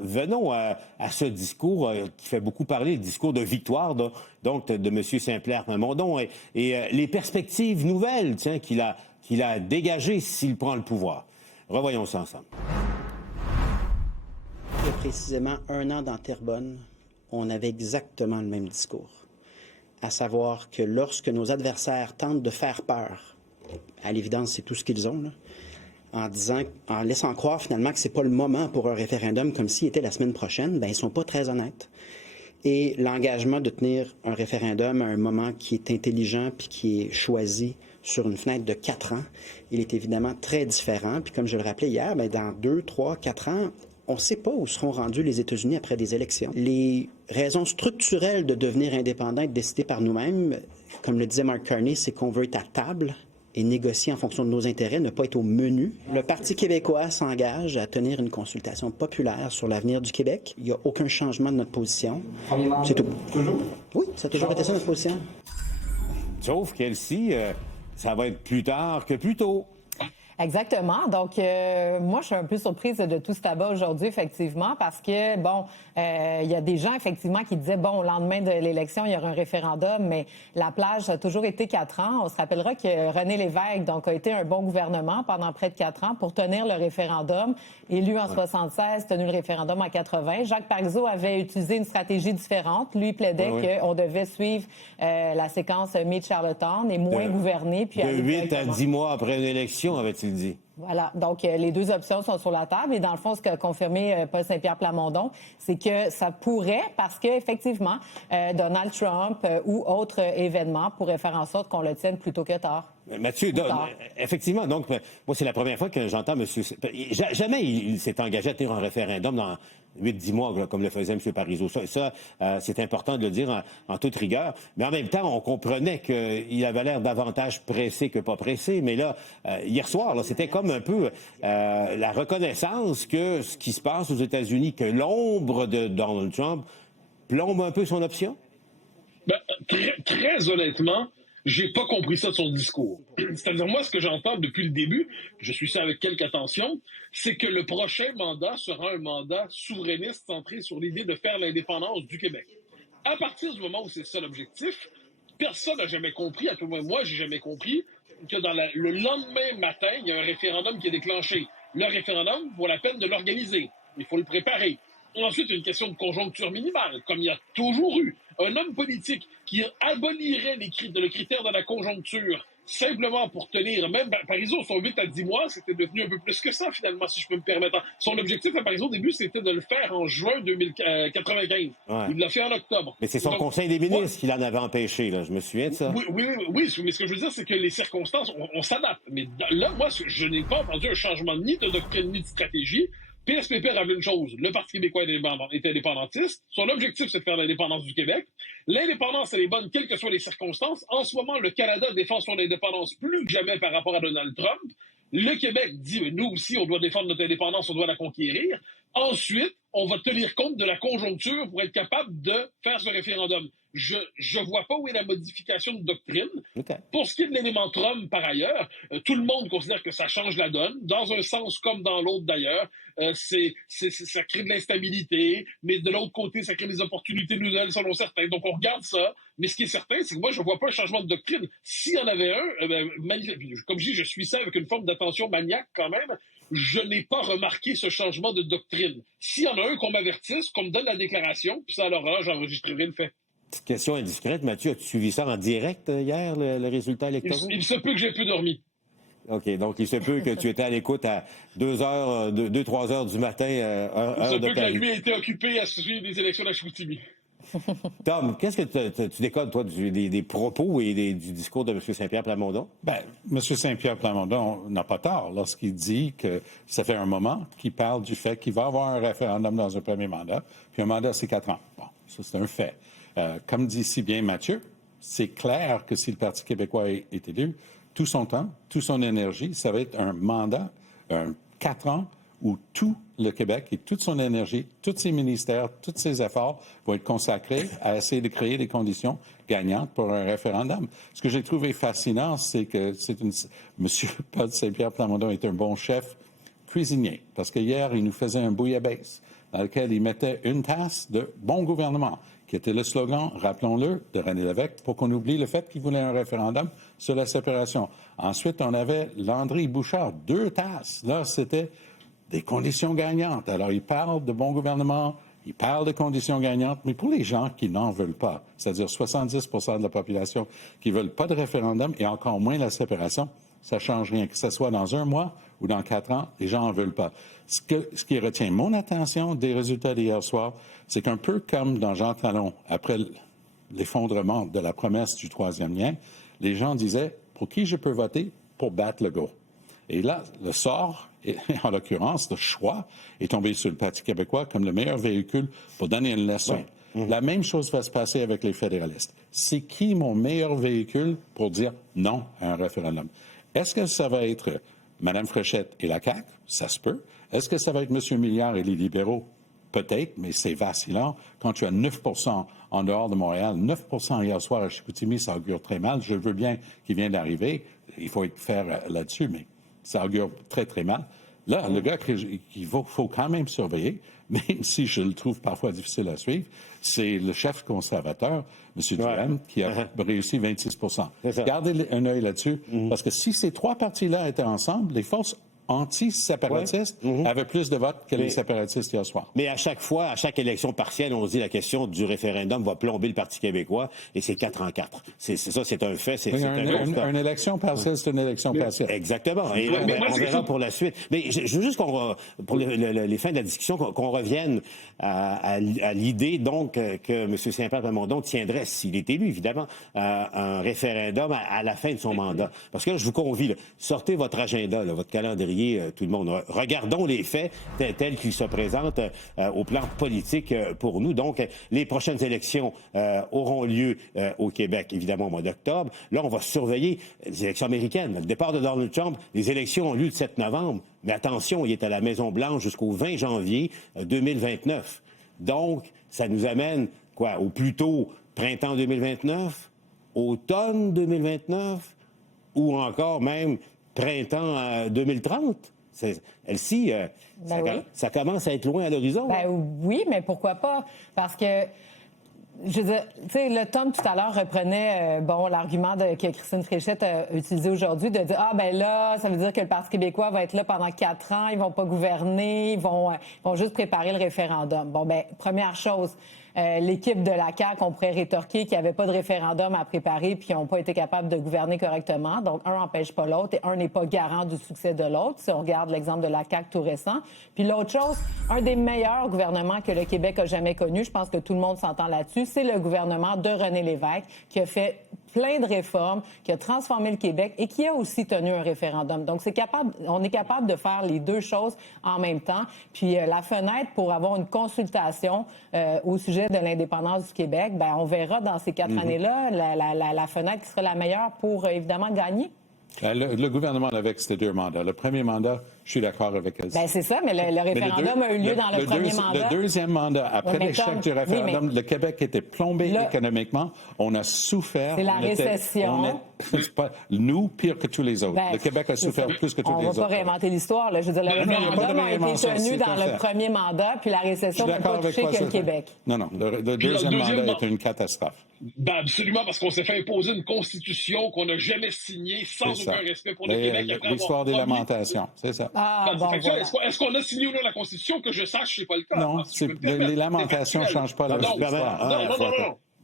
venons à ce discours qui fait beaucoup parler, le discours de victoire de M. Saint-Pierre Plamondon et les perspectives nouvelles qu'il a dégagées s'il prend le pouvoir. Revoyons ça ensemble. Il y a précisément 1 an dans Terrebonne, on avait exactement le même discours. À savoir que lorsque nos adversaires tentent de faire peur, à l'évidence, c'est tout ce qu'ils ont, là, en laissant croire finalement que c'est pas le moment pour un référendum comme s'il était la semaine prochaine, ben ils sont pas très honnêtes. Et l'engagement de tenir un référendum à un moment qui est intelligent puis qui est choisi sur une fenêtre de 4 ans, il est évidemment très différent. Puis comme je le rappelais hier, ben dans 2, 3, 4 ans, on ne sait pas où seront rendus les États-Unis après des élections. Les raisons structurelles de devenir indépendant et de décider par nous-mêmes, comme le disait Mark Carney, c'est qu'on veut être à table et négocier en fonction de nos intérêts, ne pas être au menu. Le Parti québécois s'engage à tenir une consultation populaire sur l'avenir du Québec. Il n'y a aucun changement de notre position. C'est tout. Toujours? Oui, ça a toujours été ça notre position. Sauf qu'elle-ci, ça va être plus tard que plus tôt. Exactement. Donc, moi, je suis un peu surprise de tout ce tabac aujourd'hui, effectivement, parce que, bon, il y a des gens, effectivement, qui disaient, bon, au lendemain de l'élection, il y aura un référendum, mais la plage a toujours été 4 ans. On se rappellera que René Lévesque, donc, a été un bon gouvernement pendant près de 4 ans pour tenir le référendum. Élu en 76, tenu le référendum en 80. Jacques Parizeau avait utilisé une stratégie différente. Lui plaidait qu'on devait suivre la séquence Meade-Charlottetown et moins gouverner. Puis de 8 à 10 mois après une élection, avait-il dit. Voilà. Donc, les 2 options sont sur la table. Et dans le fond, ce qu'a confirmé Paul Saint-Pierre Plamondon, c'est que ça pourrait, parce qu'effectivement, Donald Trump ou autre événement pourrait faire en sorte qu'on le tienne plus tôt que tard. Mathieu, effectivement, donc, moi, c'est la première fois que j'entends M. Jamais il s'est engagé à tenir un référendum dans 8-10 mois, là, comme le faisait M. Parizeau. Ça c'est important de le dire en toute rigueur. Mais en même temps, on comprenait qu'il avait l'air davantage pressé que pas pressé. Mais là, hier soir, là, c'était comme un peu la reconnaissance que ce qui se passe aux États-Unis, que l'ombre de Donald Trump plombe un peu son option? Ben, très honnêtement, j'ai pas compris ça de son discours. C'est-à-dire, moi, ce que j'entends depuis le début, je suis ça avec quelque attention, c'est que le prochain mandat sera un mandat souverainiste centré sur l'idée de faire l'indépendance du Québec. À partir du moment où c'est ça l'objectif, personne n'a jamais compris, à tout le moins moi, j'ai jamais compris, que le lendemain matin, il y a un référendum qui est déclenché. Le référendum vaut la peine de l'organiser. Il faut le préparer. Ensuite, il y a une question de conjoncture minimale, comme il y a toujours eu. Un homme politique qui abolirait le critère de la conjoncture simplement pour tenir, même Parizeau, son 8 à 10 mois, c'était devenu un peu plus que ça, finalement, si je peux me permettre. Son objectif à Parizeau, au début, c'était de le faire en juin 2095. Ouais. Il l'a fait en octobre. Mais c'est son Conseil des ministres qui l'en avait empêché, là. Je me souviens de ça. Oui, mais ce que je veux dire, c'est que les circonstances, on s'adapte. Mais là, moi, je n'ai pas entendu un changement ni de doctrine ni de stratégie. PSPP rappelle une chose, le Parti québécois est indépendantiste. Son objectif, c'est de faire l'indépendance du Québec. L'indépendance, elle est bonne, quelles que soient les circonstances. En ce moment, le Canada défend son indépendance plus que jamais par rapport à Donald Trump. Le Québec dit, nous aussi, on doit défendre notre indépendance, on doit la conquérir. Ensuite, on va tenir compte de la conjoncture pour être capable de faire ce référendum. Je vois pas où est la modification de doctrine. Okay. Pour ce qui est de l'élément Trump, par ailleurs, tout le monde considère que ça change la donne, dans un sens comme dans l'autre d'ailleurs. Ça crée de l'instabilité, mais de l'autre côté, ça crée des opportunités nouvelles selon certains. Donc on regarde ça, mais ce qui est certain, c'est que moi, je vois pas un changement de doctrine. S'il y en avait un, comme je dis, je suis ça avec une forme d'attention maniaque quand même, je n'ai pas remarqué ce changement de doctrine. S'il y en a un, qu'on m'avertisse, qu'on me donne la déclaration, puis ça alors j'enregistrerai le fait. Petite question indiscrète, Mathieu, as-tu suivi ça en direct hier, le résultat électoral? Il se peut que j'ai plus dormi. OK, donc il se peut que tu étais à l'écoute à 2-3 heures du matin, heure de Paris. Il se peut que la nuit ait été occupée à suivre les élections de Chicoutimi. Tom, qu'est-ce que tu décodes, toi, des propos et du discours de M. Saint-Pierre Plamondon? Bien, M. Saint-Pierre Plamondon n'a pas tort lorsqu'il dit que ça fait un moment qu'il parle du fait qu'il va avoir un référendum dans un premier mandat, puis un mandat, c'est 4 ans. Bon, ça, c'est un fait. Comme dit si bien Mathieu, c'est clair que si le Parti québécois est élu, tout son temps, toute son énergie, ça va être un mandat, 4 ans, où tout le Québec et toute son énergie, tous ses ministères, tous ses efforts vont être consacrés à essayer de créer des conditions gagnantes pour un référendum. Ce que j'ai trouvé fascinant, c'est que M. Paul Saint-Pierre Plamondon est un bon chef cuisinier, parce que hier, il nous faisait un bouillabaisse. dans lequel il mettait une tasse de bon gouvernement, qui était le slogan, rappelons-le, de René Lévesque, pour qu'on oublie le fait qu'il voulait un référendum sur la séparation. Ensuite, on avait Landry Bouchard, 2 tasses. Là, c'était des conditions gagnantes. Alors, il parle de bon gouvernement, il parle de conditions gagnantes, mais pour les gens qui n'en veulent pas, c'est-à-dire 70 de la population qui ne veulent pas de référendum et encore moins la séparation, ça ne change rien. Que ce soit dans 1 mois ou dans 4 ans, les gens n'en veulent pas. Ce qui retient mon attention des résultats d'hier soir, c'est qu'un peu comme dans Jean Talon, après l'effondrement de la promesse du 3e lien, les gens disaient « Pour qui je peux voter? Pour battre Legault ». Et là, le sort, et en l'occurrence, le choix, est tombé sur le Parti québécois comme le meilleur véhicule pour donner une leçon. Oui. La même chose va se passer avec les fédéralistes. C'est qui mon meilleur véhicule pour dire non à un référendum? Est-ce que ça va être Mme Fréchette et la CAQ? Ça se peut. Est-ce que ça va être M. Milliard et les libéraux? Peut-être, mais c'est vacillant. Quand tu as 9 en dehors de Montréal, 9 hier soir à Chicoutimi, ça augure très mal. Je veux bien qu'il vienne d'arriver. Il faut être faire là-dessus, mais ça augure très, très mal. Là, le gars qu'il faut quand même surveiller, même si je le trouve parfois difficile à suivre, c'est le chef conservateur, M. Durham, qui a réussi 26 Gardez un œil là-dessus, parce que si ces 3 partis-là étaient ensemble, les forces anti-séparatistes avaient plus de votes que les séparatistes hier soir. Mais à chaque fois, à chaque élection partielle, on se dit la question du référendum va plomber le Parti québécois, et c'est 4 en 4. C'est ça, c'est un fait. Une élection partielle, c'est une élection partielle. Exactement. Et on verra pour la suite. Mais je veux juste pour les fins de la discussion, qu'on revienne à l'idée, donc, que M. Saint-Pierre Plamondon tiendrait, s'il est élu, évidemment, un référendum à la fin de son mandat. Parce que là, je vous convie, sortez votre agenda, votre calendrier, tout le monde. Regardons les faits tels qu'ils se présentent au plan politique pour nous. Donc, les prochaines élections auront lieu au Québec, évidemment, au mois d'octobre. Là, on va surveiller les élections américaines. Le départ de Donald Trump, les élections ont lieu le 7 novembre. Mais attention, il est à la Maison-Blanche jusqu'au 20 janvier 2029. Donc, ça nous amène, au plus tôt printemps 2029, automne 2029, ou encore même printemps 2030. Elsie, ça commence à être loin à l'horizon. Oui, mais pourquoi pas? Parce que, je veux dire, tu sais, le Tom, tout à l'heure, reprenait l'argument que Christine Fréchette a utilisé aujourd'hui, de dire, là, ça veut dire que le Parti québécois va être là pendant 4 ans, ils vont pas gouverner, ils vont juste préparer le référendum. Première chose, l'équipe de la CAQ, on pourrait rétorquer qu'il n'y avait pas de référendum à préparer puis qu'ils n'ont pas été capables de gouverner correctement. Donc, un n'empêche pas l'autre et un n'est pas garant du succès de l'autre, si on regarde l'exemple de la CAQ tout récent. Puis l'autre chose, un des meilleurs gouvernements que le Québec a jamais connu, je pense que tout le monde s'entend là-dessus, c'est le gouvernement de René Lévesque qui a fait plein de réformes, qui a transformé le Québec et qui a aussi tenu un référendum. Donc, on est capable de faire les 2 choses en même temps. Puis, la fenêtre pour avoir une consultation au sujet de l'indépendance du Québec, on verra dans ces 4 années-là la fenêtre qui sera la meilleure pour, évidemment, gagner. Le gouvernement Lévesque, c'était 2 mandats. Le premier mandat, je suis d'accord avec elle. C'est ça, mais le référendum a eu lieu dans le premier mandat. Le deuxième mandat, après l'échec du référendum, le Québec était plombé économiquement. On a souffert. C'est la récession. Nous, pire que tous les autres. Le Québec a souffert plus que tous les autres. On ne va pas réinventer l'histoire. Je veux dire, le référendum a été tenu dans le premier mandat, puis la récession n'a pas touché que le Québec. Non. Le deuxième mandat était une catastrophe. Absolument, parce qu'on s'est fait imposer une constitution qu'on n'a jamais signée sans aucun respect pour le Québec. L'histoire des lamentations, c'est ça. Est-ce qu'on a signé ou non la constitution? Que je sache, c'est pas le cas. Non, les lamentations ne changent pas la Non.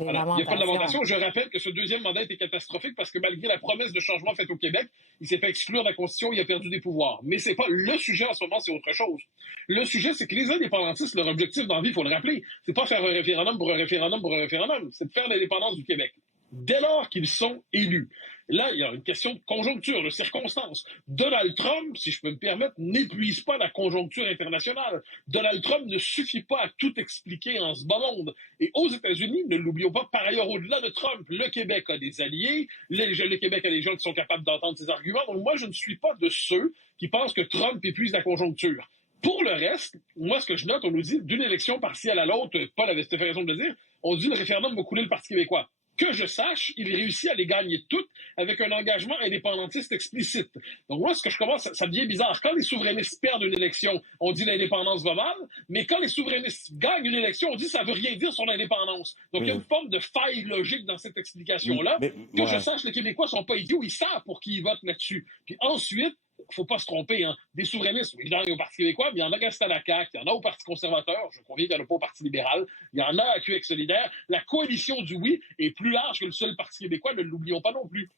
Il n'y a pas de lamentation. Je rappelle que ce deuxième mandat était catastrophique parce que malgré la promesse de changement faite au Québec, il s'est fait exclure de la Constitution, il a perdu des pouvoirs. Mais c'est pas le sujet en ce moment, c'est autre chose. Le sujet, c'est que les indépendantistes, leur objectif dans la vie, il faut le rappeler, c'est pas faire un référendum pour un référendum pour un référendum, c'est de faire l'indépendance du Québec. Dès lors qu'ils sont élus. Là, il y a une question de conjoncture, de circonstances. Donald Trump, si je peux me permettre, n'épuise pas la conjoncture internationale. Donald Trump ne suffit pas à tout expliquer en ce bas monde. Et aux États-Unis, ne l'oublions pas, par ailleurs, au-delà de Trump, le Québec a des alliés, le Québec a des gens qui sont capables d'entendre ses arguments. Donc moi, je ne suis pas de ceux qui pensent que Trump épuise la conjoncture. Pour le reste, moi, ce que je note, on nous dit d'une élection partielle à l'autre, Paul avait tout à fait raison de le dire, on dit le référendum va couler le Parti québécois. que je sache, il réussit à les gagner toutes avec un engagement indépendantiste explicite. Donc moi, ce que je commence, ça devient bizarre. Quand les souverainistes perdent une élection, on dit l'indépendance va mal, mais quand les souverainistes gagnent une élection, on dit ça veut rien dire sur l'indépendance. Donc il y a une forme de faille logique dans cette explication-là. Que je sache, les Québécois sont pas idiots, ils savent pour qui ils votent là-dessus. Puis ensuite, il ne faut pas se tromper, hein. Des souverainistes, il y en a au Parti québécois, mais il y en a à la CAQ, il y en a au Parti conservateur, je conviens qu'il n'y en a pas au Parti libéral, il y en a à Québec solidaire. La coalition du oui est plus large que le seul Parti québécois, ne l'oublions pas non plus.